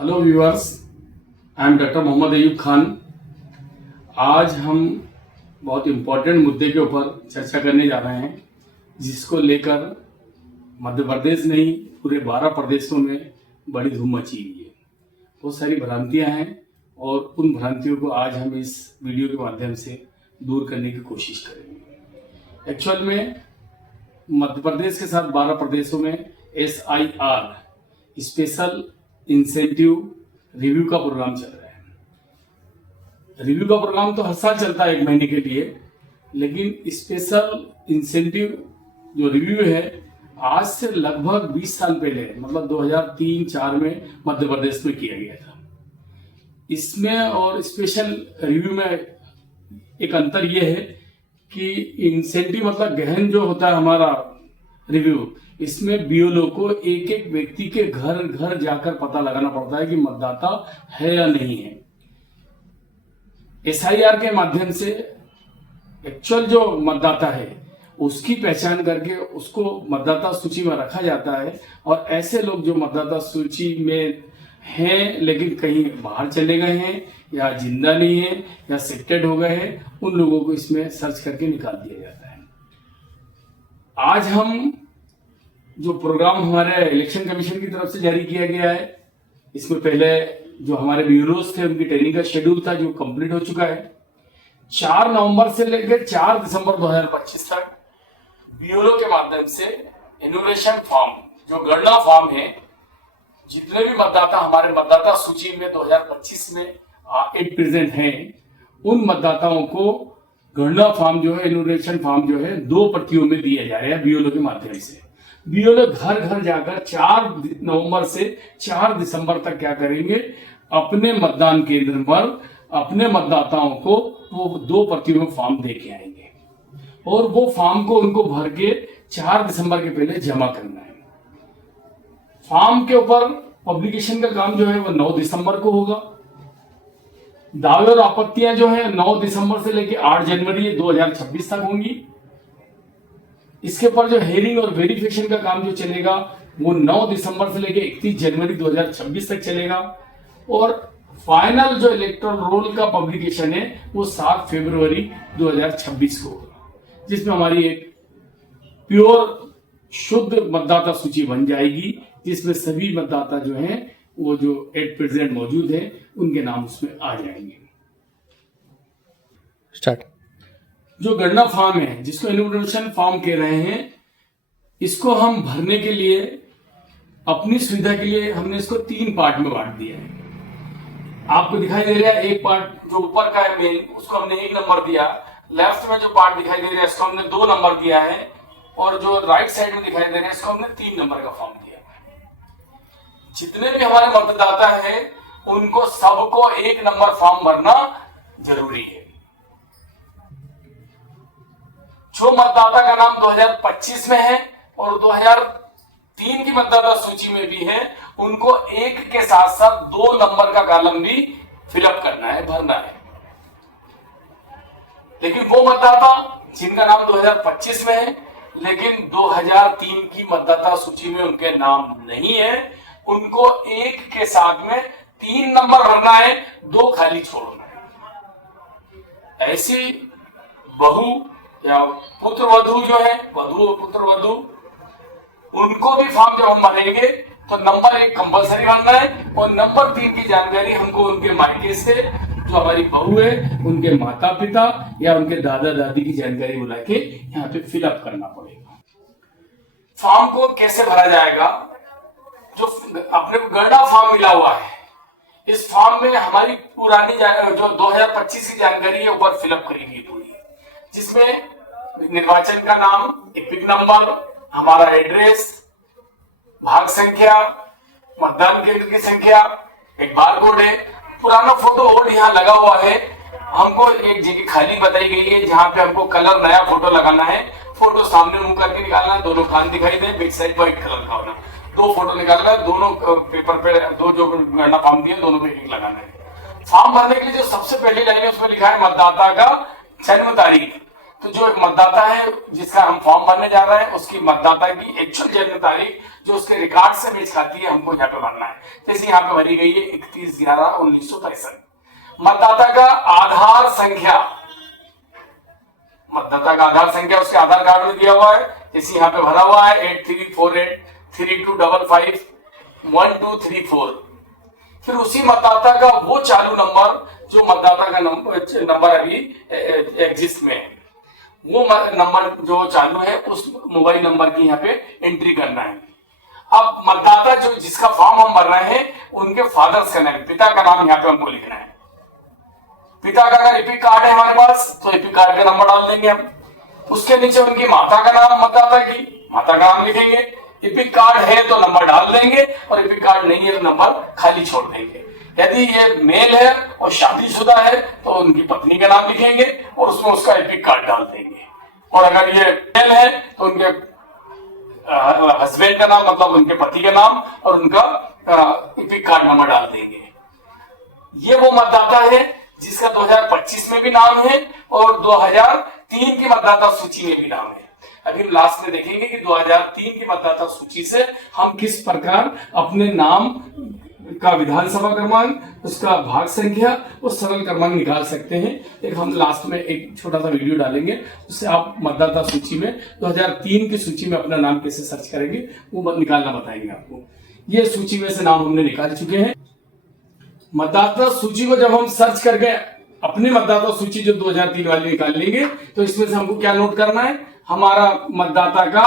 Hello viewers, I am doctor Mohammad Ayub Khan. आज हम बहुत इम्पोर्टेंट मुद्दे के ऊपर चर्चा करने जा रहे हैं, जिसको लेकर मध्य प्रदेश नहीं पूरे 12 प्रदेशों में बड़ी धूम मची हुई है। बहुत सारी भ्रांतियां हैं और उन भ्रांतियों को आज हम इस वीडियो के माध्यम से दूर करने की कोशिश करेंगे। एक्चुअल में मध्य प्रदेश के साथ 12 प्रदेशों में SIR स्पेशल इंसेंटिव रिव्यू का प्रोग्राम चल रहा है। रिव्यू का प्रोग्राम तो हर साल चलता है 1 महीने के लिए, लेकिन स्पेशल इंसेंटिव जो रिव्यू है आज से लगभग 20 साल पहले, मतलब 2003-4 में मध्य प्रदेश में किया गया था। इसमें और स्पेशल रिव्यू में एक अंतर यह है कि इंसेंटिव मतलब गहन जो होता है हमारा रिव्यू, इसमें BLO को एक एक व्यक्ति के घर घर जाकर पता लगाना पड़ता है कि मतदाता है या नहीं है। SIR के माध्यम से एक्चुअल जो मतदाता है उसकी पहचान करके उसको मतदाता सूची में रखा जाता है, और ऐसे लोग जो मतदाता सूची में हैं लेकिन कहीं बाहर चले गए हैं या जिंदा नहीं है या शिफ्टेड हो गए हैं, उन लोगों को इसमें सर्च करके निकाल दिया जाता है। आज हम जो प्रोग्राम हमारे इलेक्शन कमीशन की तरफ से जारी किया गया है, इसमें पहले जो हमारे ब्यूरोज थे उनकी ट्रेनिंग का शेड्यूल था जो कंप्लीट हो चुका है। 4 नवंबर से लेकर 4 दिसंबर 2025 तक BLO के माध्यम से इन्यूमरेशन फॉर्म, जो गणना फॉर्म है, जितने भी मतदाता हमारे मतदाता सूची में 2025 में एट प्रेजेंट हैं, उन मतदाताओं को गणना फॉर्म जो है, इन्यूमरेशन फॉर्म जो है 2 प्रतियों में दिया जा रहा है BLO के माध्यम से। BLO घर घर जाकर 4 नवंबर से 4 दिसंबर तक क्या करेंगे, अपने मतदान केंद्र पर अपने मतदाताओं को वो 2 प्रतियों में फॉर्म दे के आएंगे, और वो फॉर्म को उनको भर के 4 दिसंबर के पहले जमा करना है। फॉर्म के ऊपर पब्लिकेशन का काम जो है वो 9 दिसंबर को होगा। दावे और आपत्तियां जो है 9 दिसंबर से लेकर 8 जनवरी 2026 तक होंगी। इसके ऊपर जो हेयरिंग और वेरिफिकेशन का काम जो चलेगा वो 9 दिसंबर से लेकर 31 जनवरी 2026 तक चलेगा, और फाइनल जो इलेक्टोरल रोल का पब्लिकेशन है वो 7 फरवरी 2026 को होगा, जिसमें हमारी एक प्योर शुद्ध मतदाता सूची बन जाएगी, जिसमें सभी मतदाता जो हैं वो जो एट प्रेजेंट मौजूद है उनके नाम उसमें आ जाएंगे। स्टार्ट। जो गणना फॉर्म है, जिसको इन्यूमरेशन फॉर्म कह रहे हैं, इसको हम भरने के लिए अपनी सुविधा के लिए हमने इसको 3 पार्ट में बांट दिया है। आपको दिखाई दे रहा है एक पार्ट जो ऊपर का है मेन, उसको हमने 1 नंबर दिया। लेफ्ट में जो पार्ट दिखाई दे रहा है इसको हमने 2 नंबर दिया है, और जो राइट साइड में दिखाई दे रहा है इसको हमने 3 नंबर का फॉर्म दिया है। जितने भी हमारे मतदाता हैं उनको सबको 1 नंबर फॉर्म भरना जरूरी है। जो मतदाता का नाम 2025 में है और 2003 की मतदाता सूची में भी है, उनको 1 के साथ साथ 2 नंबर का कॉलम भी फिलअप करना है, भरना है। लेकिन वो मतदाता जिनका नाम 2025 में है लेकिन 2003 की मतदाता सूची में उनके नाम नहीं है, उनको 1 के साथ में 3 नंबर भरना है, 2 खाली छोड़ना है। ऐसी बहु या पुत्र वधु जो है, वधु और पुत्र वधु, उनको भी फॉर्म जब हम भरेंगे तो नंबर 1 कंपलसरी भरना है, और नंबर 3 की जानकारी हमको उनके मायके से, जो हमारी बहू है, उनके माता पिता या उनके दादा दादी की जानकारी बुला के यहाँ पे फिलअप करना पड़ेगा। फॉर्म को कैसे भरा जाएगा? जो अपने को गणना फॉर्म मिला हुआ है, इस फॉर्म में हमारी पुरानी जो 2025 की जानकारी है ऊपर फिलअप करी गई पूरी, जिसमें निर्वाचन का नाम, एपिक नंबर, हमारा एड्रेस, भाग संख्या, मतदान केंद्र की संख्या, एक बारकोड है, पुराना फोटो और यहाँ लगा हुआ है। हमको एक जगह खाली बताई गई है जहाँ पे हमको कलर नया फोटो लगाना है। फोटो सामने मुंह करके निकालना है, दोनों कान दिखाई दे, बैक साइड व्हाइट कलर का होना। 2 फोटो निकालना है, दोनों पेपर पे 2 जो गणना फॉर्म दिए दोनों में 1 लगाना है। फॉर्म भरने के लिए जो सबसे पहली लाइन है उसमें लिखा है मतदाता का जन्म तारीख। तो जो मतदाता है जिसका हम फॉर्म भरने जा रहे हैं उसकी मतदाता की एक्चुअल जन्म तारीख जो उसके रिकॉर्ड से मैच खाती है हमको यहाँ पे भरना है। जैसे यहाँ पे भरी गई है 31/11/1963। मतदाता का आधार संख्या, मतदाता का आधार संख्या उसके आधार कार्ड में दिया हुआ है, जैसे यहाँ पे भरा हुआ है 834832551234। फिर उसी मतदाता का वो चालू नंबर जो मतदाता का नंबर अभी एग्जिस्ट में है, वो नंबर जो चालू है उस मोबाइल नंबर की यहाँ पे एंट्री करना है। अब मतदाता जो जिसका फॉर्म हम भर रहे हैं उनके फादर्स का नाम, पिता का नाम यहाँ पे हमको लिखना है। पिता का अगर एपिक कार्ड है हमारे पास तो एपिक कार्ड का नंबर डाल देंगे हम। उसके नीचे उनकी माता का नाम, मतदाता की माता का नाम लिखेंगे। एपिक कार्ड है तो नंबर डाल देंगे और एपिक कार्ड नहीं है तो नंबर खाली छोड़ देंगे। यदि ये मेल है और शादीशुदा है तो उनकी पत्नी का नाम लिखेंगे और उसमें उसका एपिक कार्ड डाल देंगे। और अगर ये मेल है तो उनके हस्बैंड का नाम, मतलब उनके पति का नाम और उनका एपिक कार्ड नंबर डाल देंगे। ये वो मतदाता है जिसका 2025 में भी नाम है और 2003 की मतदाता सूची में भी नाम है। अभी हम लास्ट में देखेंगे कि 2003 की मतदाता सूची से हम किस प्रकार अपने नाम का विधानसभा क्रमांक, उसका भाग संख्या और सरल क्रमांक निकाल सकते हैं। एक हम लास्ट में एक छोटा सा वीडियो डालेंगे, उससे आप मतदाता सूची में 2003 की सूची में अपना नाम कैसे सर्च करेंगे वो निकालना बताएंगे आपको। ये सूची में से नाम हमने निकाल चुके हैं। मतदाता सूची को जब हम सर्च करके अपनी मतदाता सूची जो 2003 वाली निकाल लेंगे तो इसमें से हमको क्या नोट करना है, हमारा मतदाता का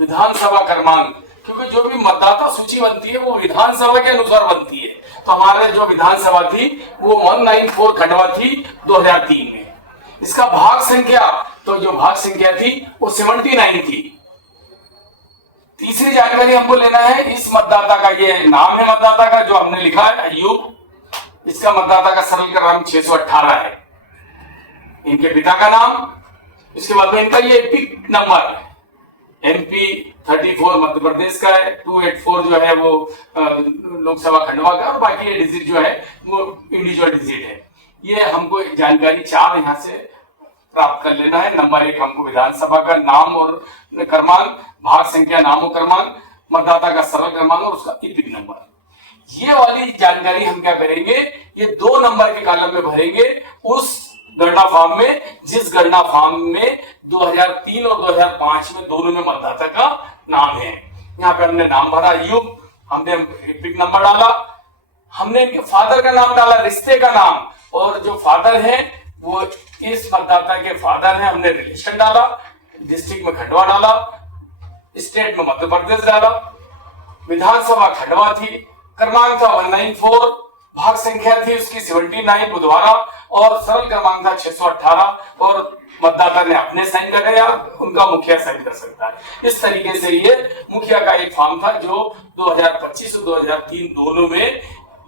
विधानसभा क्रमांक, क्योंकि जो भी मतदाता सूची बनती है वो विधानसभा के अनुसार बनती है। तो हमारे जो विधानसभा थी वो 194 खंडवा थी 2003 में। इसका भाग संख्या, तो जो भाग संख्या थी वो 79 थी। तीसरी जानकारी हमको लेना है इस मतदाता का, ये नाम है मतदाता का जो हमने लिखा है अयूब, इसका मतदाता का सरल क्रमांक 618 है। इनके पिता का नाम, इसके बाद में इनका ये epic number MP 34 Madhya Pradesh का है, 284 जो है वो लोकसभा खंडवा का, और बाकी ये डिजिट जो है वो इंडिविजुअल डिजिट है। ये हमको जानकारी 4 यहाँ से प्राप्त कर लेना है। नंबर 1 हमको विधानसभा का नाम और क्रमांक, भाग संख्या नाम और क्रमांक, मतदाता का सरल क्रमांक और उसका एपिक नंबर। ये वाली जानकारी हम क्या करेंगे, ये 2 नंबर के कॉलम में भरेंगे उस गणना फॉर्म में जिस गणना फॉर्म में 2003 और 2005 में दोनों में मतदाता का नाम है। यहाँ पे हमने नाम भरा अयूब, हमने एपिक नंबर डाला, हमने इनके फादर का नाम डाला, रिश्ते का नाम, और जो फादर है वो इस मतदाता के फादर है, हमने रिलेशन डाला, डिस्ट्रिक्ट में खंडवा डाला, स्टेट में मध्य प्रदेश डाला, विधानसभा खंडवा थी, क्रमांक था 194, भाग संख्या थी उसकी 79 बुधवारा और सरल क्रमांक था 618 और मतदाता ने अपने साइन कर या उनका मुखिया साइन कर सकता है। इस तरीके से ये मुखिया का एक फॉर्म था जो 2025 और 2003 दोनों में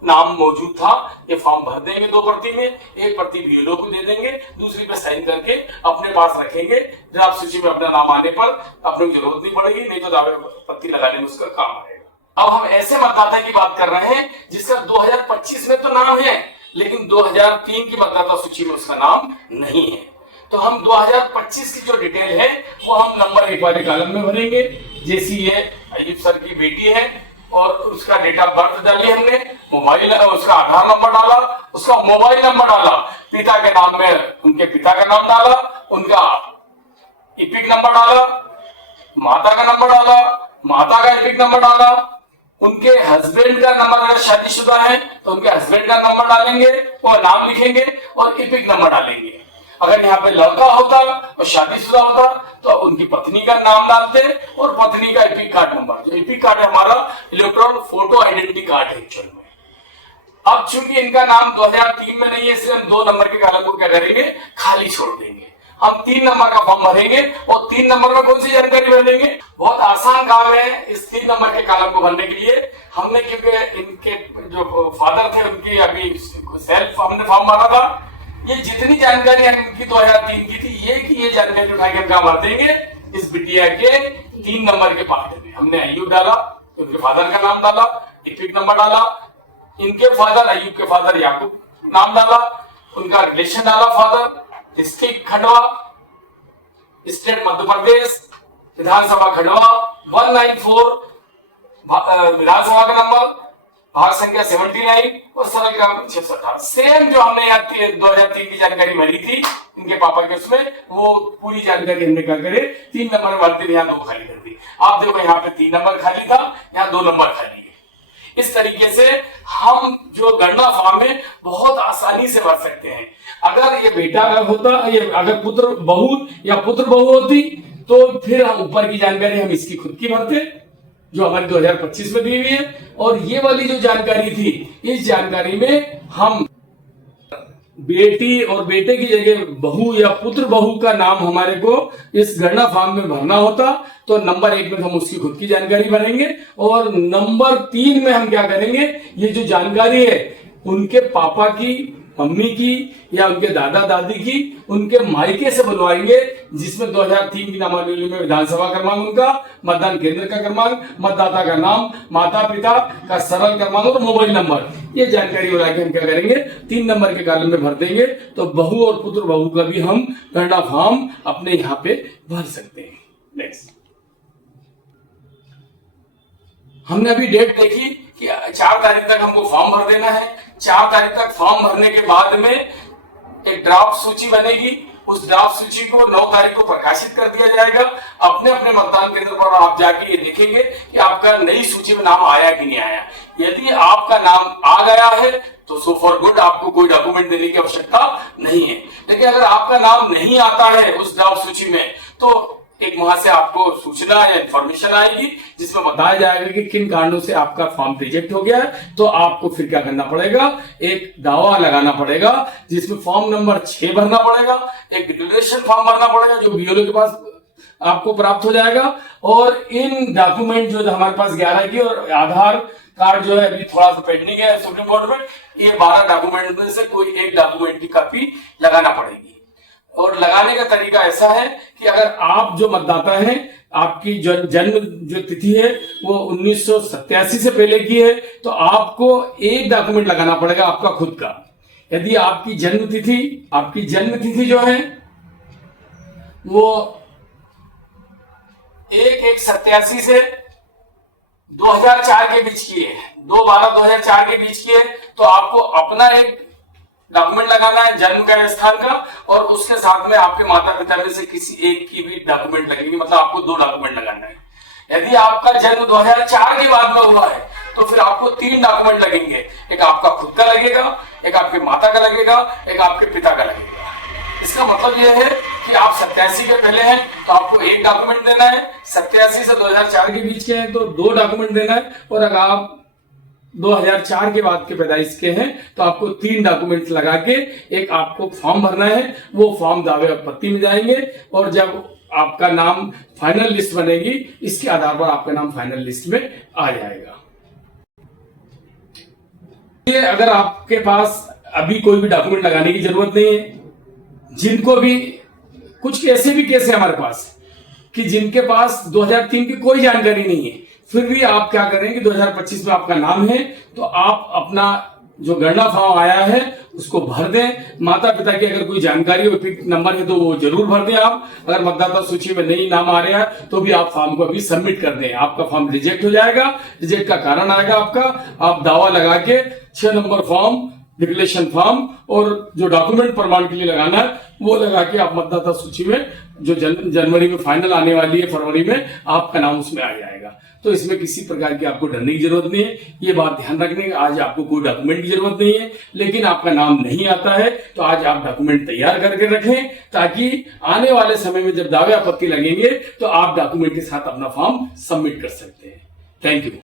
नाम मौजूद था। ये फॉर्म भर देंगे 2 प्रति में, एक प्रति बीएलओ को दे देंगे, दूसरी पे साइन करके अपने पास रखेंगे। ड्राफ्ट सूची में अपना नाम आने पर अपने की जरूरत नहीं पड़ेगी, नहीं तो दावे पत्ती लगाने में उसका काम आएगा। अब हम ऐसे मतदाता की बात कर रहे हैं जिसका 2025 में तो नाम है लेकिन 2003 की मतदाता सूची में उसका नाम नहीं है। तो हम 2025 की जो डिटेल है वो हम नंबर 1 वाले कॉलम में भरेंगे। जैसी ये अयूब सर की बेटी है और उसका डेट ऑफ बर्थ डाली हमने, मोबाइल, उसका आधार नंबर डाला, उसका मोबाइल नंबर डाला, पिता के नाम में उनके पिता का नाम डाला, उनका एपिक नंबर डाला, माता का नंबर डाला, माता का एपिक नंबर डाला, उनके हस्बैंड का नंबर, अगर शादीशुदा है तो उनके हस्बैंड का नंबर डालेंगे और नाम लिखेंगे और एपिक नंबर डालेंगे। अगर यहाँ पे लड़का होता और शादीशुदा होता तो उनकी पत्नी का नाम डालते और पत्नी का एपिक कार्ड नंबर। जो एपिक कार्ड है हमारा इलेक्ट्रॉनिक फोटो आइडेंटिटी कार्ड है एक्चुअल में। अब चूंकि इनका नाम 2003 में नहीं है इसलिए हम 2 नंबर के कॉलम को क्या करेंगे, खाली छोड़ देंगे। हम 3 नंबर का फॉर्म भरेंगे और 3 नंबर में कौन सी जानकारी भरेंगे, बहुत आसान काम है इस 3 नंबर के कॉलम को भरने के लिए। हमने क्योंकि इनके जो फादर थे उनकी अभी सेल्फ हमने फॉर्म भरा था, ये जितनी जानकारी इनकी 2003 की थी ये जानकारी उठा के हम भर देंगे इस बिटिया के 3 नंबर के पार्ट में। हमने अयूब डाला, उनके फादर का नाम डाला, एपिक नंबर डाला, इनके फादर अयूब के फादर याकूब नाम डाला, उनका रिलेशन डाला father, district Khandwa, state Madhya Pradesh, विधानसभा खंडवा 194, विधानसभा का नंबर, भाग संख्या 79 और सरल क्रमांक 618। सेम जो हमने यहाँ 2003 की जानकारी भरी थी इनके पापा के उसमें, वो पूरी जानकारी हमने क्या करे 3 नंबर में भरते, यहाँ 2 खाली कर दी। आप देखो यहाँ पे 3 नंबर खाली था, यहाँ 2 नंबर खाली है। इस तरीके से हम जो गणना फॉर्म में बहुत आसानी से भर सकते हैं। अगर ये बेटा होता, ये अगर पुत्र बहू या पुत्र बहू होती तो फिर हम ऊपर की जानकारी हम इसकी खुद की भरते जो हमारी 2025 में दी हुई है, और ये वाली जो जानकारी थी इस जानकारी में हम बेटी और बेटे की जगह बहू या पुत्र बहू का नाम हमारे को इस गणना फॉर्म में भरना होता, तो नंबर 1 में हम उसकी खुद की जानकारी भरेंगे और नंबर 3 में हम क्या करेंगे, ये जो जानकारी है उनके पापा की, मम्मी की या उनके दादा दादी की, उनके मायके से बुलवाएंगे, जिसमें 2003 की नामावली में विधानसभा क्रमांक उनका, मतदान केंद्र का क्रमांक, मतदाता का नाम, माता पिता का सरल क्रमांक और मोबाइल नंबर, ये जानकारी बुला के हम क्या करेंगे 3 नंबर के कॉलम में भर देंगे। तो बहू और पुत्र बहू का भी हम गणना फॉर्म अपने यहाँ पे भर सकते हैं। नेक्स्ट, हमने अभी डेट देखी कि 4 तारीख तक हमको फॉर्म भर देना है। 4 तारीख तक फॉर्म भरने के बाद में एक ड्राफ्ट सूची बनेगी, उस ड्राफ्ट सूची को 9 तारीख को प्रकाशित कर दिया जाएगा। अपने अपने मतदान केंद्र पर आप जाके ये देखेंगे कि आपका नई सूची में नाम आया कि नहीं आया। यदि आपका नाम आ गया है तो सो फॉर गुड, आपको कोई डॉक्यूमेंट देने की आवश्यकता नहीं है। लेकिन अगर आपका नाम नहीं आता है उस ड्राफ्ट सूची में, तो एक वहां से आपको सूचना या इंफॉर्मेशन आएगी जिसमें बताया जाएगा कि किन कारणों से आपका फॉर्म रिजेक्ट हो गया है। तो आपको फिर क्या करना पड़ेगा, एक दावा लगाना पड़ेगा जिसमें फॉर्म नंबर 6 भरना पड़ेगा, एक डिक्लेरेशन फॉर्म भरना पड़ेगा जो बीएलओ के पास आपको प्राप्त हो जाएगा, और इन डॉक्यूमेंट जो हमारे पास 11 की और आधार कार्ड जो है अभी थोड़ा सा पेंडिंग है सुप्रीम कोर्ट में, ये 12 डॉक्यूमेंट में से कोई एक डॉक्यूमेंट की कॉपी लगाना पड़ेगी। और लगाने का तरीका ऐसा है कि अगर आप जो मतदाता हैं, आपकी जन्म जो तिथि है वो 1987 से पहले की है, तो आपको एक डॉक्यूमेंट लगाना पड़ेगा आपका खुद का। यदि आपकी जन्म तिथि जो है वो 1/1/87 से 2004 के बीच की है, 2/12/2004 के बीच की है, तो आपको अपना एक डॉक्यूमेंट लगाना है जन्म का स्थान का, और उसके साथ में आपके माता पिता में से किसी एक की भी डॉक्यूमेंट लगेगी, मतलब आपको 2 डॉक्यूमेंट लगाना है। यदि आपका जन्म 2004 के बाद में हुआ है तो फिर आपको 3 डॉक्यूमेंट लगेंगे, एक आपका खुद का लगेगा, एक आपके माता का लगेगा, एक आपके पिता का लगेगा। इसका मतलब यह है कि आप 87 के पहले हैं तो आपको 1 डॉक्यूमेंट देना है, 87 से 2004 के बीच के हैं तो 2 डॉक्यूमेंट देना है, और अगर आप 2004 के बाद के पैदाइश के हैं तो आपको 3 डॉक्यूमेंट्स लगा के एक आपको फॉर्म भरना है। वो फॉर्म दावे आपत्ति में जाएंगे, और जब आपका नाम फाइनल लिस्ट बनेगी इसके आधार पर आपका नाम फाइनल लिस्ट में आ जाएगा। ये अगर आपके पास अभी कोई भी डॉक्यूमेंट लगाने की जरूरत नहीं है, जिनको भी कुछ ऐसे भी केस है हमारे पास कि जिनके पास 2003 की कोई जानकारी नहीं है, फिर भी आप क्या करेंगे 2025 में आपका नाम है तो आप अपना जो गणना फॉर्म आया है उसको भर दें। माता पिता की अगर कोई जानकारी और पिक नंबर है तो वो जरूर भर दें आप। अगर मतदाता सूची में नहीं नाम आ रहा है तो भी आप फॉर्म को अभी सबमिट कर दें, आपका फॉर्म रिजेक्ट हो जाएगा। रिजेक्ट का कारण आएगा आपका, आप दावा लगा के 6 नंबर फॉर्म, डिक्लेरेशन फॉर्म और जो डॉक्यूमेंट प्रमाण के लिए लगाना है वो लगा के आप मतदाता सूची में जो जनवरी में फाइनल आने वाली है, फरवरी में आपका नाम उसमें आ जाएगा। तो इसमें किसी प्रकार की आपको डरने की जरूरत नहीं है। ये बात ध्यान रखने की, आज आपको कोई डॉक्यूमेंट की जरूरत नहीं है, लेकिन आपका नाम नहीं आता है तो आज आप डॉक्यूमेंट तैयार करके रखें, ताकि आने वाले समय में जब दावे आपत्ति लगेंगे तो आप डॉक्यूमेंट के साथ अपना फॉर्म सबमिट कर सकते हैं। Thank you.